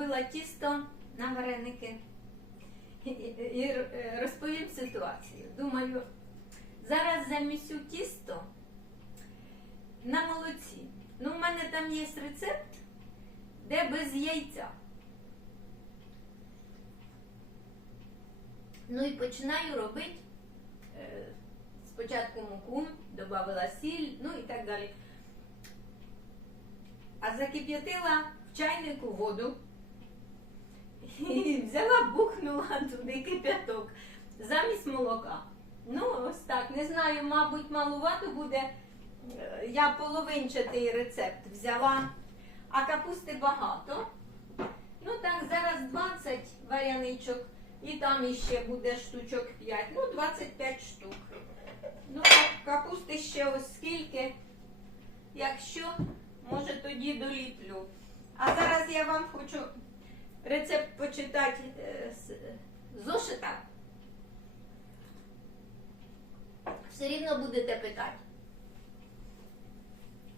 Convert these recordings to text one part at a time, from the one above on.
робила тісто на вареники і, розповім ситуацію. Думаю, зараз замісю тісто на молоці. Ну, в мене там є рецепт, де без яйця. Ну і починаю робити е, спочатку муку, додавала сіль, ну і так далі. А закип'ятила в чайнику воду і взяла, бухнула туди кип'яток замість молока. Ну, ось так, не знаю, мабуть, малувато буде. Е, Я половинчатий рецепт взяла, а капусти багато. Ну так, зараз 20 варяничок, і там іще буде штучок 5, ну 25 штук. Ну, капусти ще ось скільки. Якщо, може, тоді доліплю. А зараз я вам хочу рецепт почитати з зошита. Все рівно будете питати.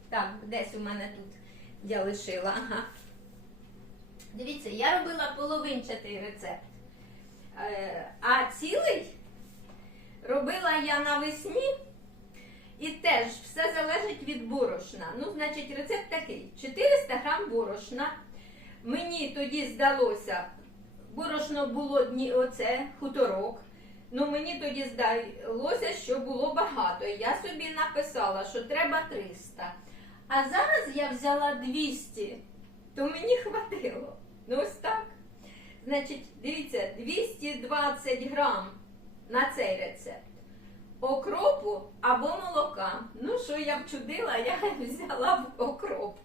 Так, десь у мене тут я лишила. Ага. Дивіться, я робила половинчатий рецепт. Е, а цілий робила я навесні. І теж все залежить від борошна. Ну, значить, рецепт такий: 400 грам борошна. Мені тоді здалося, борошно було дні, оце хуторок. Ну мені тоді здалося, що було багато. Я собі написала, що треба 300. А зараз я взяла 200, то мені хватило. Ну ось так. Значить, дивіться, 220 грам на цей рецепт. Окропу або молока. Ну, що я вчудила, я взяла в окроп.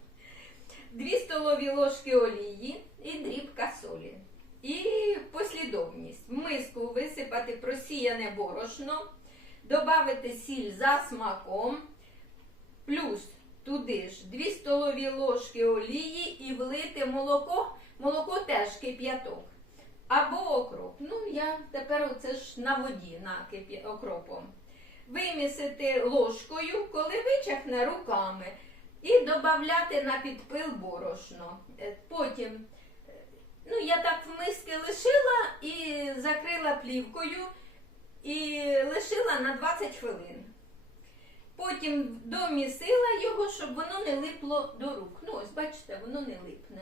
2 столові ложки олії і дрібка солі. І послідовність. В миску висипати просіяне борошно, додати сіль за смаком, плюс туди ж 2 столові ложки олії і влити молоко. Молоко теж кип'яток. Або окроп. Ну, я тепер оце ж на воді на кип'я- окропом. Вимісити ложкою, коли вичахне руками, і додати на підпил борошно. Е, Потім, е, ну, я так в миски лишила і закрила плівкою і лишила на 20 хвилин. Потім домісила його, щоб воно не липло до рук. Ну, ось бачите, воно не липне.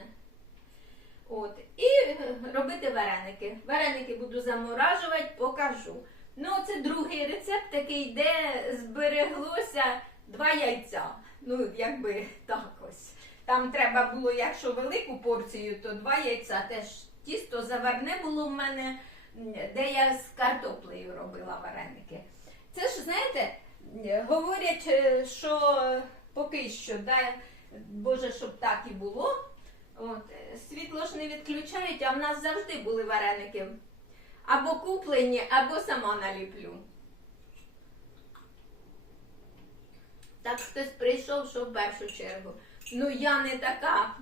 От. І е, робити вареники. Вареники буду заморажувати, покажу. Ну, це другий рецепт, такий, де збереглося два яйця. Ну, якби так ось. Там треба було, якщо велику порцію, то два яйця. Теж тісто заварне було в мене, де я з картоплею робила вареники. Це ж, знаєте, говорять, е, що поки що, дай Боже, щоб так і було. От, е, світло ж не відключають, а в нас завжди були вареники. Або куплені, або сама наліплю. Так хтось прийшов, що в першу чергу. Ну, я не така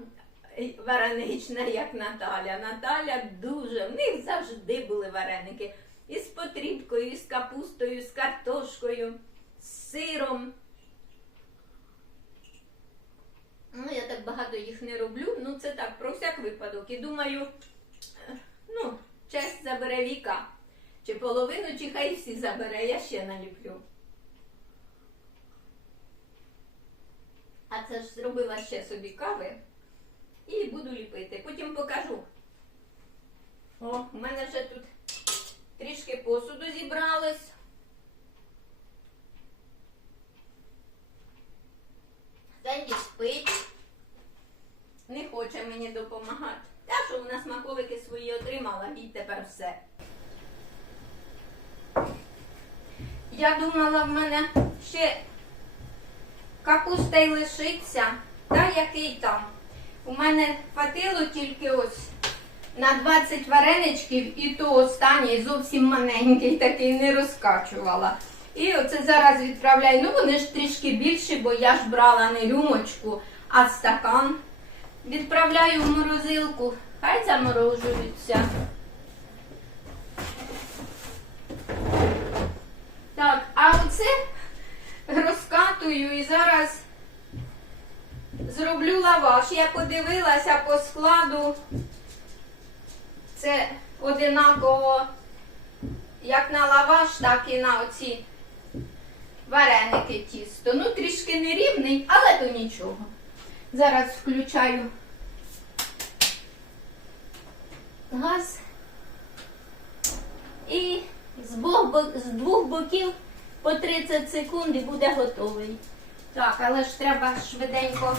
варенична, як Наталя. Наталя дуже, в них завжди були вареники. І з потрібкою, і з капустою, і з картошкою, з сиром. Ну, я так багато їх не роблю. Ну, це так, про всяк випадок. І думаю, ну, честь забере віка. Чи половину, чи хай всі забере, я ще наліплю. Це ж зробила ще собі кави і буду ліпити. Потім покажу. О, в мене вже тут трішки посуду зібралось. Сенді спить. Не хоче мені допомагати. Та що вона смаколики свої отримала і тепер все. Я думала, в мене ще капуста й лишиться. Та який там. У мене хватило тільки ось на 20 вареничків, і то останній зовсім маленький, такий не розкачувала. І оце зараз відправляю. Ну, вони ж трішки більші, бо я ж брала не рюмочку, а стакан. Відправляю в морозилку. Хай заморожуються. Так, а оце розкатую і зараз зроблю лаваш. Я подивилася по складу це одинаково як на лаваш, так і на оці вареники тісто. Ну, трішки нерівний, але то нічого. Зараз включаю газ. І з двох, боків по 30 секунд і буде готовий. Так, але ж треба швиденько.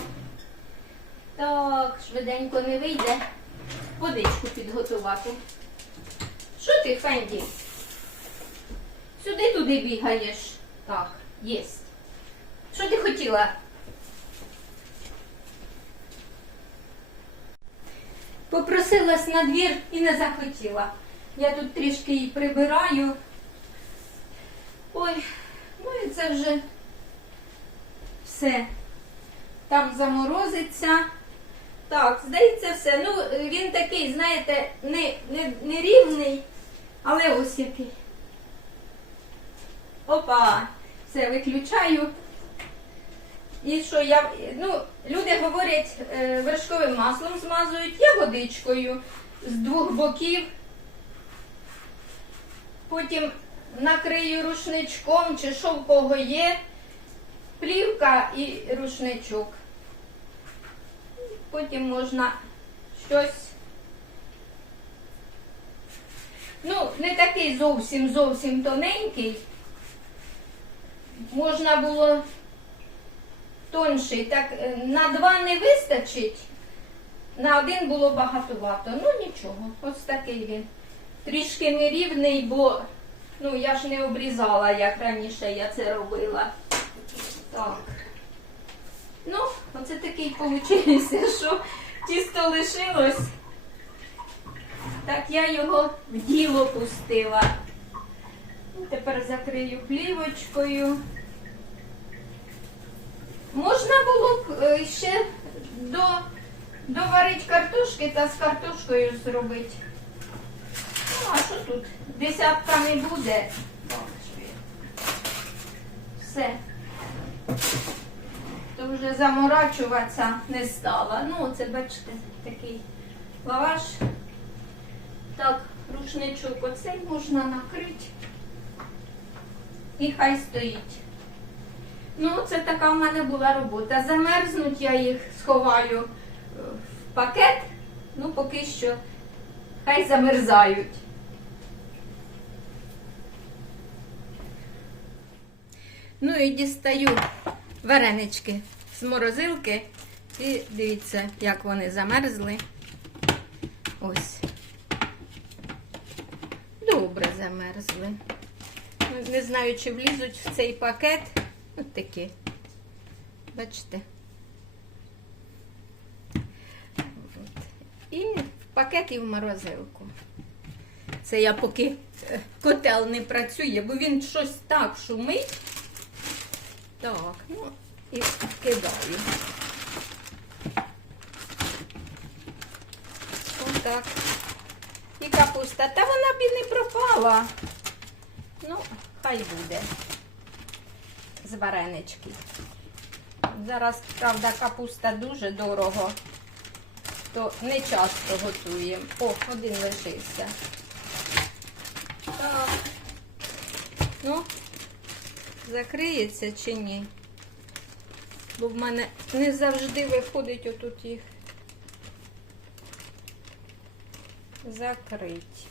Так, швиденько не вийде. Водичку підготувати. Що ти, Фенді? Сюди туди бігаєш. Так, єсть. Що ти хотіла? Попросилась на двір і не захотіла. Я тут трішки її прибираю. Ой, ну і це вже все. Там заморозиться. Так, здається, все. Ну, він такий, знаєте, не, не, не рівний, але ось який. Опа, все, виключаю. І що я, ну, люди говорять, е, вершковим маслом змазують, я водичкою з двох боків. Потім накрию рушничком чи що в кого є, плівка і рушничок. Потім можна щось. Ну, не такий зовсім зовсім тоненький. Можна було тонший. Так е, на два не вистачить. На один було багатовато. Ну нічого, ось такий він. Трішки нерівний, бо ну, я ж не обрізала, як раніше я це робила. Так. Ну, оце такий получився, що тісто лишилось. Так я його в діло пустила. Тепер закрию плівочкою. Можна було б е, ще до, доварити картошки та з картошкою зробити. А що тут? Десятка не буде. Все. То вже заморачуватися не стала. Ну, оце, бачите, такий лаваш. Так, рушничок оцей можна накрити. І хай стоїть. Ну, це така в мене була робота. Замерзнуть я їх сховаю е, в пакет. Ну, поки що хай замерзають. Ну і дістаю варенички з морозилки. І дивіться, як вони замерзли. Ось. Добре замерзли. Не знаю, чи влізуть в цей пакет. Ось такі. Бачите? От. І в пакет і в морозилку. Це я поки е, котел не працює, бо він щось так шумить. Так, ну і кидаю. Отак. І капуста. Та вона б і не пропала. Ну, хай буде. З варенички. Зараз, правда, капуста дуже дорого, то не часто готуємо. О, один лишився. Так. Ну, закриється чи ні? Бо в мене не завжди виходить отут їх закрить.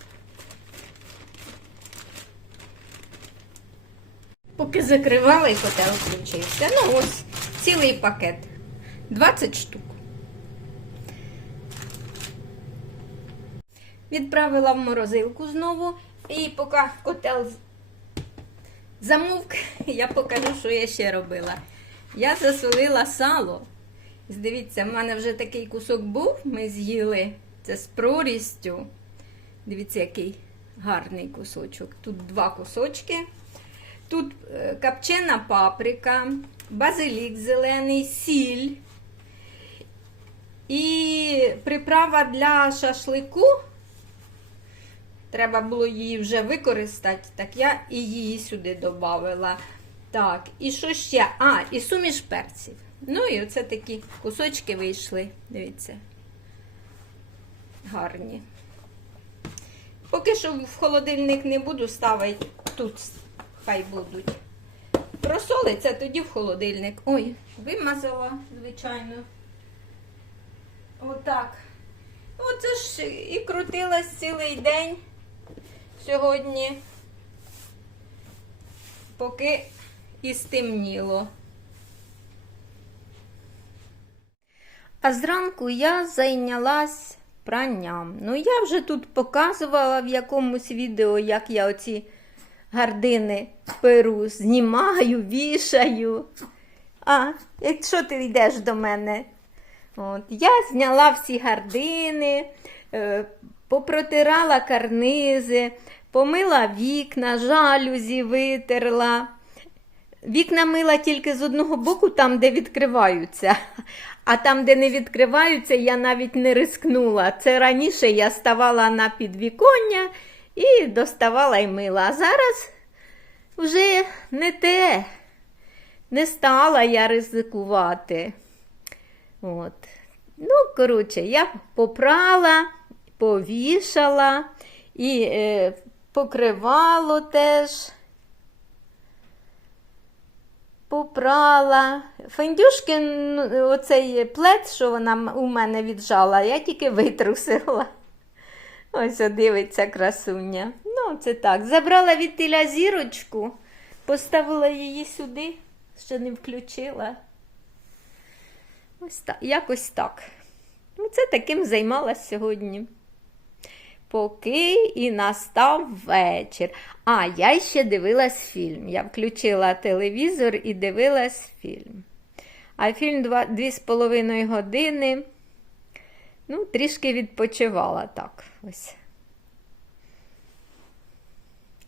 Поки закривала і котел включився. Ну ось цілий пакет. 20 штук. Відправила в морозилку знову. І поки котел замовк, я покажу, що я ще робила. Я засолила сало. Дивіться, в мене вже такий кусок був, ми з'їли. Це з прорістю. Дивіться, який гарний кусочок. Тут два кусочки. Тут е, копчена паприка, базилік зелений, сіль. І приправа для шашлику. Треба було її вже використати, так я і її сюди додавала. Так, і що ще? А, і суміш перців. Ну і оце такі кусочки вийшли. Дивіться. Гарні. Поки що в холодильник не буду ставити, тут хай будуть. Просолиться тоді в холодильник. Ой, вимазала, звичайно. Отак. Оце ж і крутилась цілий день сьогодні, поки і стемніло. А зранку я зайнялась пранням. Ну, я вже тут показувала в якомусь відео, як я оці гардини перу, знімаю, вішаю. А, якщо ти йдеш до мене? От, я зняла всі гардини, е, попротирала карнизи, помила вікна, жалюзі витерла. Вікна мила тільки з одного боку, там, де відкриваються. А там, де не відкриваються, я навіть не рискнула. Це раніше я ставала на підвіконня і доставала і мила. А зараз вже не те. Не стала я ризикувати. От. Ну, коротше, я попрала, повішала і е, покривало теж. Попрала. Фендюшкин, ну, оцей плед, що вона у мене віджала, я тільки витрусила. Ось дивиться красуня. Ну, це так. Забрала від тіля зірочку, поставила її сюди, ще не включила. Ось так, якось так. Ну, це таким займалась сьогодні. Поки і настав вечір. А, я ще дивилась фільм. Я включила телевізор і дивилась фільм. А фільм два, дві з половиною години. Ну, трішки відпочивала так. ось.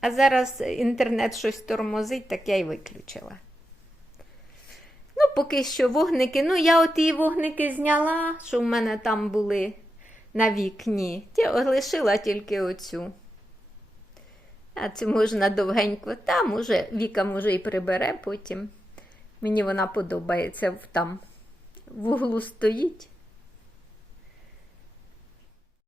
А зараз інтернет щось тормозить, так я й виключила. Ну, поки що вогники. Ну, я от і вогники зняла, що в мене там були на вікні. Ті лишила тільки оцю. А цю можна довгенько. Там уже Віка може і прибере потім. Мені вона подобається там в углу стоїть.